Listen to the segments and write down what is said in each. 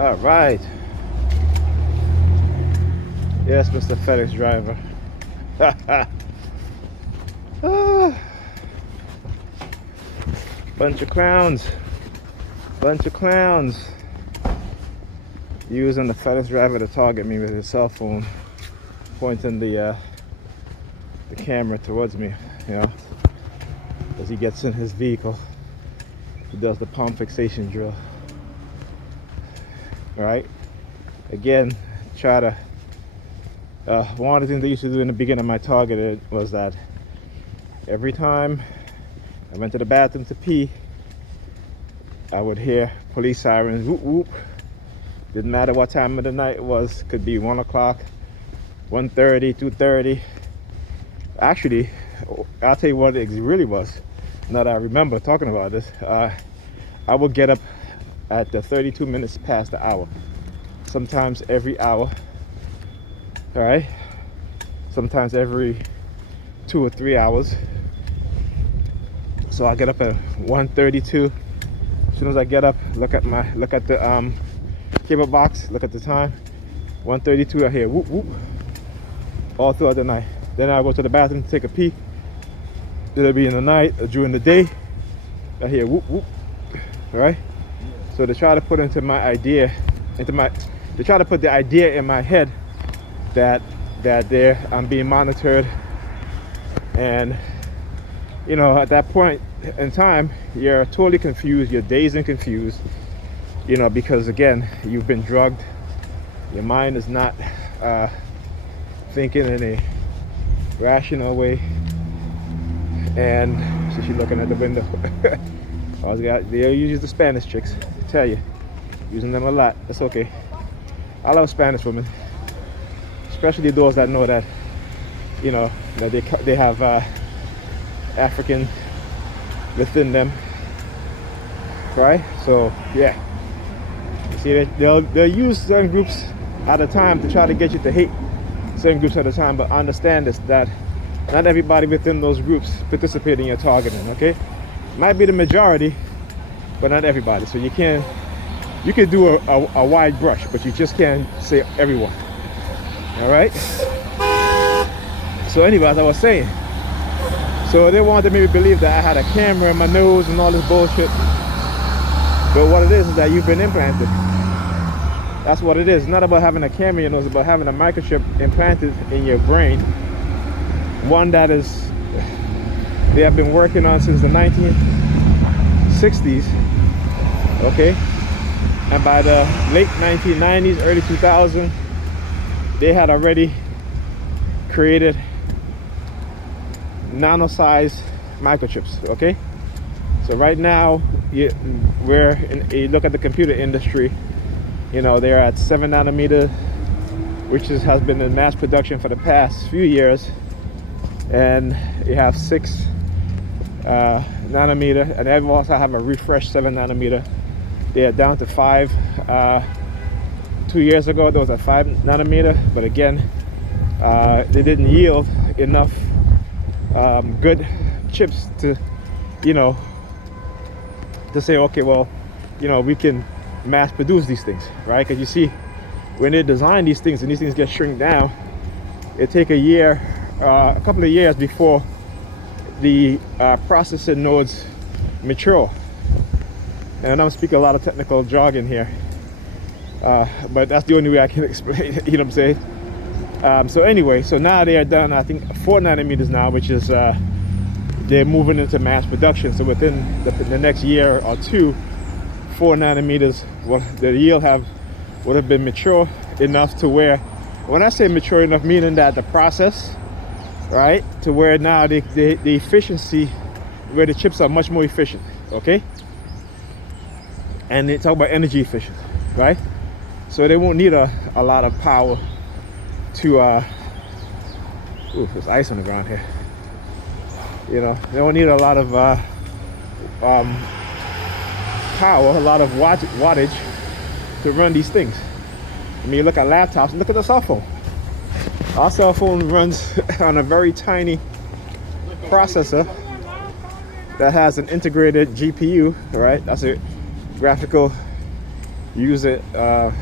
All right. Yes, Mr. FedEx driver. Ah, bunch of clowns. Bunch of clowns. Using the FedEx driver to target me with his cell phone, pointing the camera towards me, you know, as he gets in his vehicle. He does the palm fixation drill. All right. Again, try to. One of the things they used to do in the beginning of my targeted was that every time I went to the bathroom to pee, I would hear police sirens, whoop whoop. Didn't matter what time of the night it was. Could be 1 o'clock, 1:30, 2:30. Actually, I'll tell you what it really was. Now that I remember talking about this, I would get up at the 32 minutes past the hour. Sometimes every hour. All right. Sometimes every 2 or 3 hours. So I get up at 1:32. As soon as I get up, look at the cable box, look at the time. 1:32. I hear whoop whoop all throughout the night. Then I go to the bathroom to take a pee. It'll be in the night or during the day. I hear whoop whoop. All right. So they try to put into my idea, they try to put the idea in my head that I'm being monitored, and you know, at that point in time, you're totally confused, you're dazed and confused, you know, because again, you've been drugged, your mind is not thinking in a rational way, and so she's looking at the window. They'll use the Spanish chicks, I tell you, using them a lot. That's okay. I love Spanish women, especially those that know that, you know, that they have African within them, right? So yeah, see, they'll use certain groups at a time to try to get you to hate certain groups at a time, but understand this, that not everybody within those groups participate in your targeting. Okay, might be the majority, but not everybody. So you can do a wide brush, but you just can't say everyone. All right. So anyway, as I was saying, so they wanted me to believe that I had a camera in my nose and all this bullshit. But what it is that you've been implanted. That's what it is. It's not about having a camera in your nose, it's about having a microchip implanted in your brain. One that they have been working on since the 1960s. Okay. And by the late 1990s, early 2000s, they had already created nano-sized microchips. Okay, so right now, you look at the computer industry, you know, they're at 7 nanometer, which has been in mass production for the past few years, and you have 6 nanometer, and they also have a refreshed 7 nanometer. They are down to 5. 2 years ago there was a 5 nanometer, but again, they didn't yield enough good chips to, you know, to say, okay, well, you know, we can mass produce these things, right? Because you see, when they design these things and these things get shrink down, it take a couple of years before the processor nodes mature. And I'm speaking a lot of technical jargon here, but that's the only way I can explain it, you know what I'm saying? So anyway, so now they are done, I think 4 nanometers now, which is they're moving into mass production. So within the next year or two, 4 nanometers, the yield would have been mature enough to where, when I say mature enough, meaning that the process, right, to where now the efficiency, where the chips are much more efficient. Okay, and they talk about energy efficient, right? So they won't need a lot of power to ooh, there's ice on the ground here. You know, they don't need a lot of power, a lot of wattage to run these things. I mean, you look at laptops, look at the cell phone. Our cell phone runs on a very tiny processor that has an integrated GPU, right? That's a graphical use it. So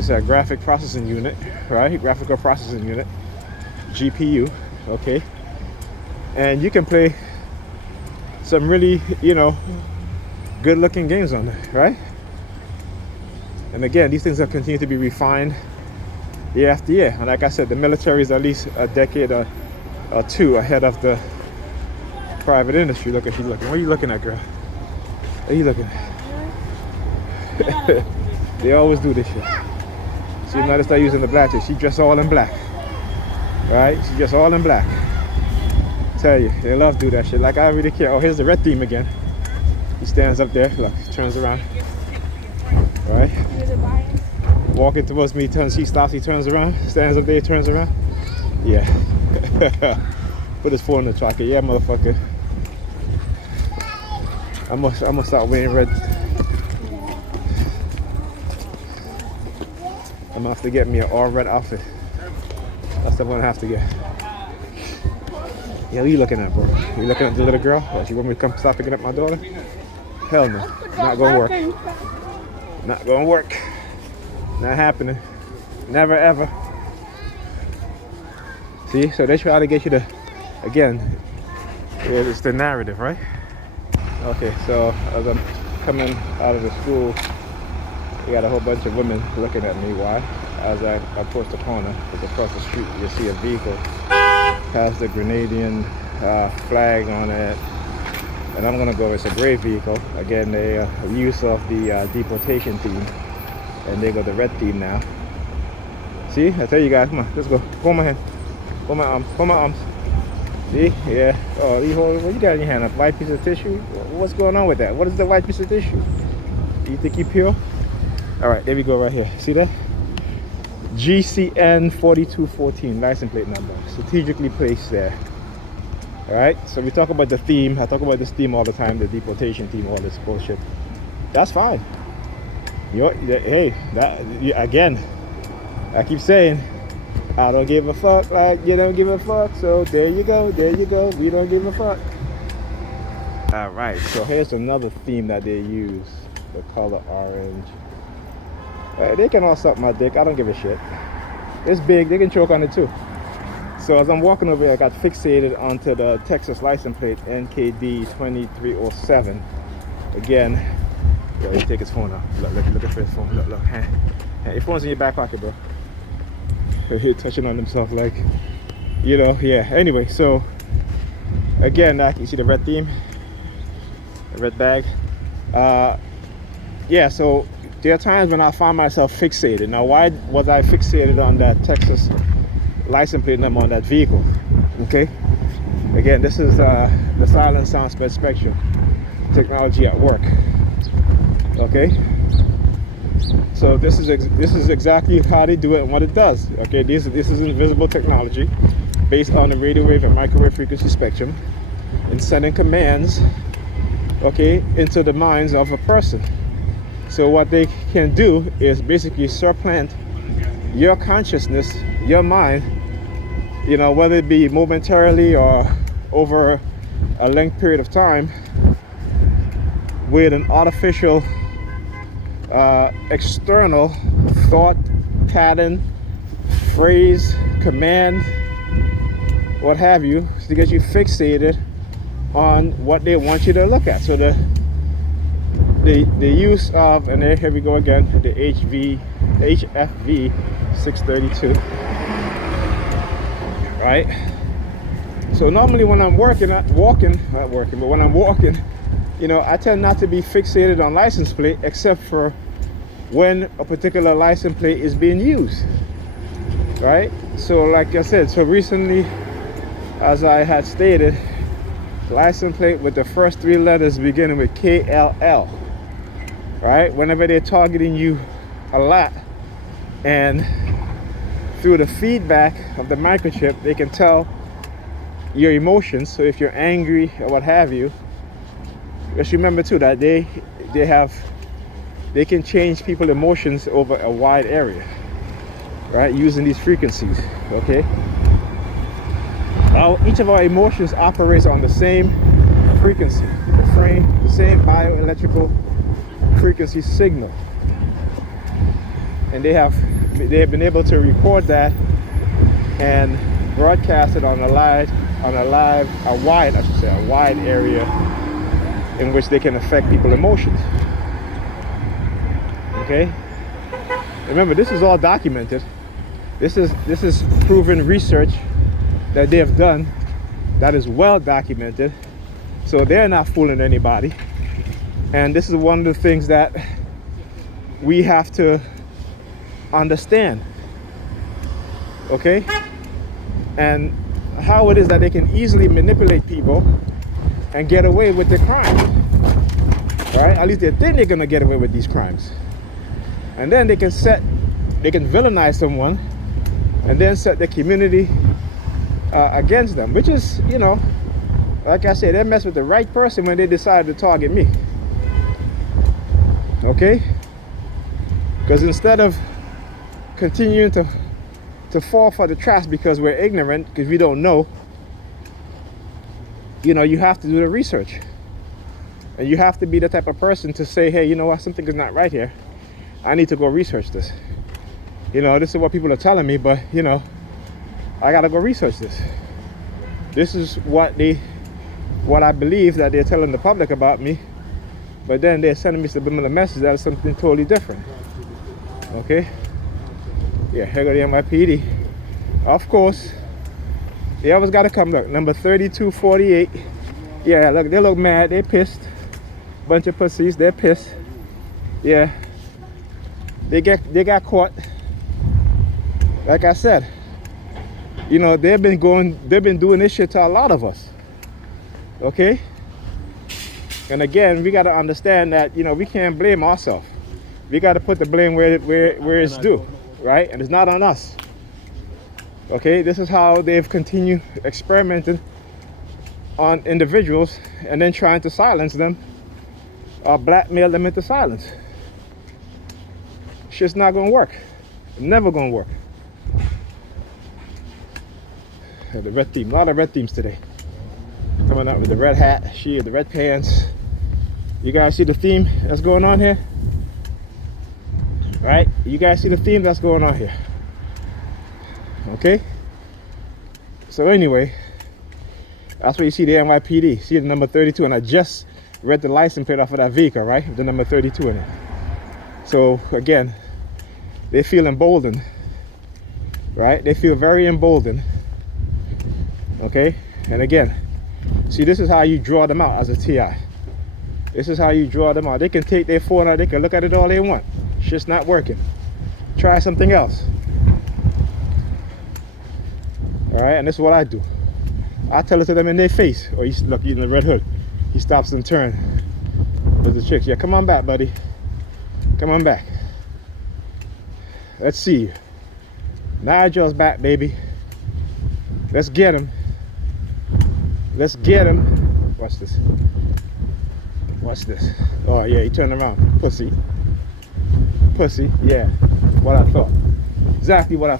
it's a graphic processing unit, right? Graphical processing unit, GPU, okay? And you can play some really, good looking games on it, right? And again, these things will continue to be refined year after year. And like I said, the military is at least a decade or two ahead of the private industry. Look at she's looking. What are you looking at, girl? What are you looking at? They always do this shit. So you notice they're using the black chick. She dressed all in black. Right? She dressed all in black. Tell you, they love to do that shit. Like, I really care. Oh, here's the red theme again. He stands up there. Look, turns around. Right? Walking towards me, he stops, he turns around. Stands up there, he turns around. Yeah. Put his foot in the pocket. Yeah, motherfucker. I'm gonna start wearing red. I'm gonna have to get me an all red outfit. That's what I'm gonna have to get. Yeah, what you looking at, bro? You looking at the little girl? She want me to come stop picking up my daughter? Hell no. Not gonna work. Not gonna work. Not happening. Never ever. See? So they try to get you to, again, it's the narrative, right? Okay, so as I'm coming out of the school, you got a whole bunch of women looking at me. Why? As I approach the corner, because across the street you see a vehicle has the Grenadian flag on it, and I'm gonna go. It's a gray vehicle. Again, they use of the deportation theme, and they go the red theme now. See, I tell you guys, come on, let's go. Hold my hand, hold my arms, hold my arms. See, yeah. Oh, what you got in your hand? A white piece of tissue? What's going on with that? What is the white piece of tissue? You think you pure? All right, there we go right here. See that? GCN 4214 license plate number, strategically placed there. All right, so we talk about the theme. I talk about this theme all the time, the deportation theme, all this bullshit. That's fine. Hey, again, I keep saying, I don't give a fuck like you don't give a fuck. So there you go, we don't give a fuck. All right, so here's another theme that they use, the color orange. They can all suck my dick, I don't give a shit. It's big, they can choke on it too. So as I'm walking over here, I got fixated onto the Texas license plate NKD 2307. Again, yo, he take his phone out. Look at his phone. Look. Your phone's in your back pocket, bro. He's touching on himself like, yeah. Anyway, so again, you see the red theme, the red bag. Yeah, so there are times when I find myself fixated. Now, why was I fixated on that Texas license plate number on that vehicle? Okay, again, this is the silent sound spectrum technology at work. Okay, so this is exactly how they do it and what it does. Okay, this is invisible technology based on the radio wave and microwave frequency spectrum and sending commands, okay, into the minds of a person. So what they can do is basically supplant your consciousness, your mind, whether it be momentarily or over a length period of time, with an artificial external thought pattern, phrase, command, what have you, to get you fixated on what they want you to look at. So the use of, and here we go again, the HFV 632, right? So normally when I'm when I'm walking, I tend not to be fixated on license plate, except for when a particular license plate is being used, right? So like I said, so recently, as I had stated, license plate with the first three letters beginning with KLL, right? Whenever they're targeting you a lot, and through the feedback of the microchip, they can tell your emotions. So if you're angry or what have you, just remember too that they can change people's emotions over a wide area, right, using these frequencies. Okay, each of our emotions operates on the same frequency, the same bioelectrical frequency signal, and they have been able to record that and broadcast it on a wide area in which they can affect people's emotions. Okay, remember, this is all documented. This is proven research that they have done that is well documented, so they're not fooling anybody. And this is one of the things that we have to understand, okay? And how it is that they can easily manipulate people and get away with the crime, right? At least they think they're gonna get away with these crimes, and then they can villainize someone and then set the community against them, which is, you know, like I said, they mess with the right person when they decide to target me. Okay, because instead of continuing to fall for the traps because we're ignorant, because we don't know, you know, you have to do the research, and you have to be the type of person to say, hey, you know what, something is not right here, I need to go research this. You know, this is what people are telling me, but you know, I gotta go research this. This is what I believe that they're telling the public about me, but then they're sending me subliminal message that is something totally different. Okay? Yeah, here go the NYPD. Of course, they always gotta come. Look, number 3248. Yeah, look, they look mad, they pissed. Bunch of pussies, they're pissed. Yeah. They got caught. Like I said, you know, they've been doing this shit to a lot of us. Okay? And again, we got to understand that, you know, we can't blame ourselves. We got to put the blame where it's due, right? And it's not on us. Okay? This is how they've continued experimenting on individuals and then trying to silence them or blackmail them into silence. Shit's not gonna work. Never gonna work. The red team, a lot of red teams today. Coming out with the red hat, she with the red pants. You guys see the theme that's going on here? Right? You guys see the theme that's going on here? Okay? So anyway, that's where you see the NYPD. See the number 32, and I just read the license plate off of that vehicle, right? The number 32 in it. So again, they feel emboldened, right? They feel very emboldened. Okay? And again, see, this is how you draw them out as a TI. This is how you draw them out. They can take their phone out, they can look at it all they want. Shit's not working. Try something else. All right? And this is what I do. I tell it to them in their face. Or you look, in the red hood. He stops and turns. There's the chicks. Yeah, come on back, buddy. Come on back. Let's see you. Nigel's back, baby. Let's get him. Let's get him. Watch this. Watch this. Oh, yeah, he turned around. Pussy. Pussy. Yeah. What I thought. Exactly what I